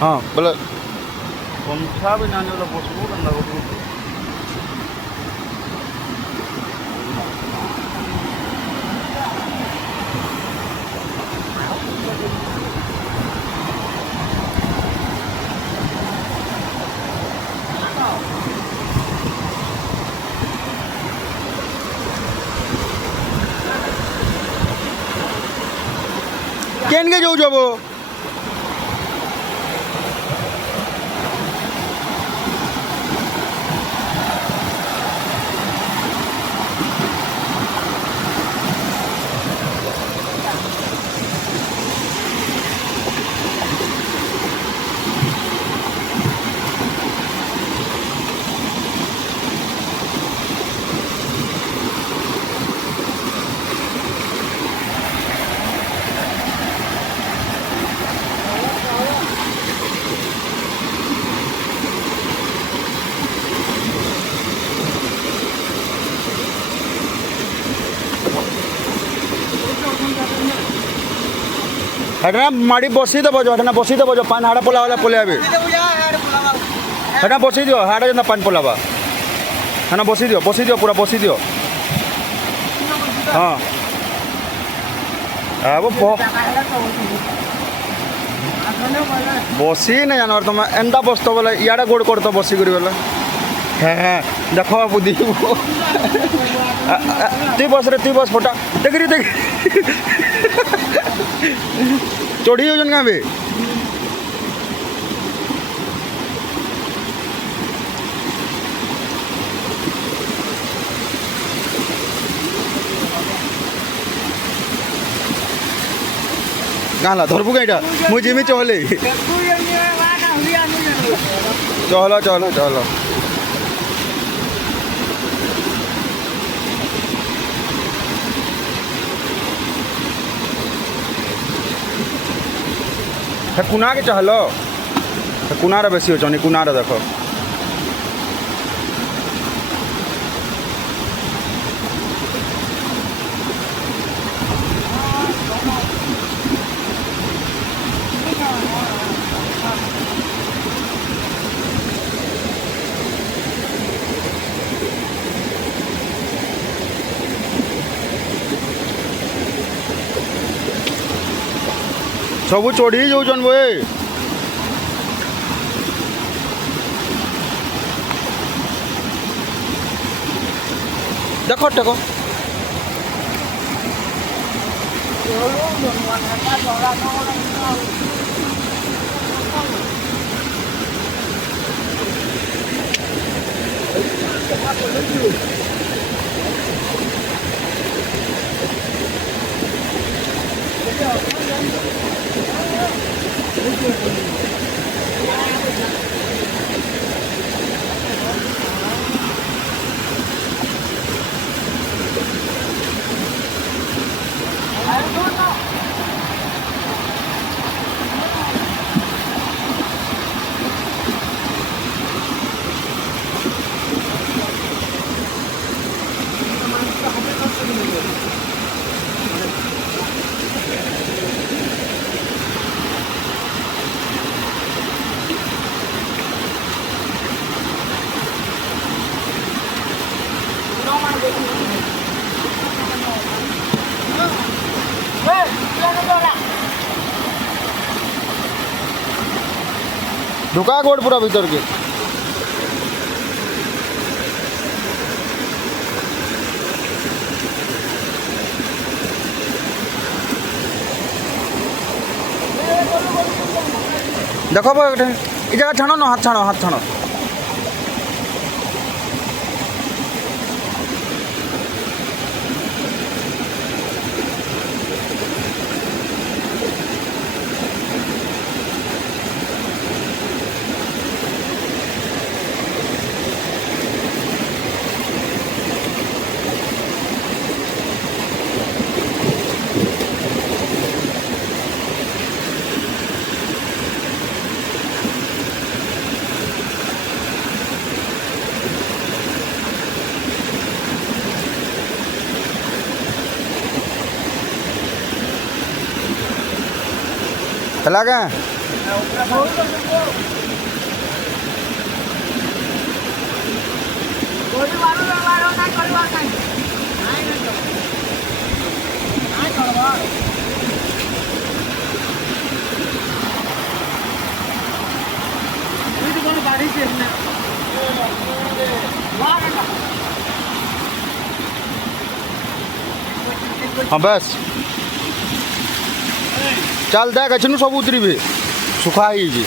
ହଁ ବୋଲେ ପନ୍ଥା ବି ଜାଣି ବୋଲେ ବସବୁ କେନ୍ତା କରିବୁ କେନ୍କେ ଯାଉଛ ବୋ हेटना माड़ी बसी देव जो हेटना बसी देव जो पान हाड़ा पोला वाला पोले आवे हेटना बसी दियो हाड़ा जेना पान पोलावा हेना बसी दियो पूरा बसी दियो हाँ अब बसी नहीं जानवर तुम एंता बस तो बोले इड़ा गोड़ कर तो बसी करी बोले हाँ देख बुद्धि तुई बस फोटा देखी देख चढ़ी हो क्या बे गाला धरबू कईटा मुझे जिमी चले चलो चलो चलो कुना के चहल कुनार बेसी हो कुनार देख सबू चढ़ी जाऊन बे देख टेक ढुका गोड़ पूरा भीतर के देखो ये जगह छाणो ना हाथ छाणो ହେଲା କାଁ हाँ बस चल देख अच्छे सब उतरबे सुखा ही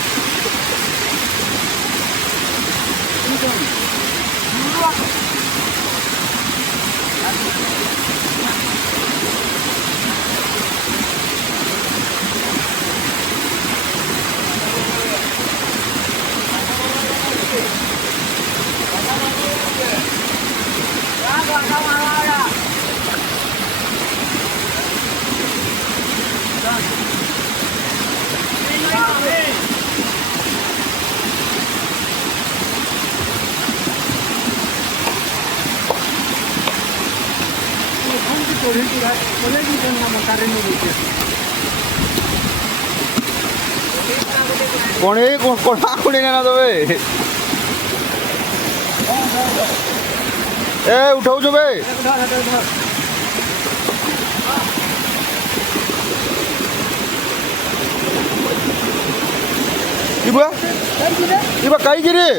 कोणी ना देवे ए उठाऊ जो बे इबा कहीं गिरे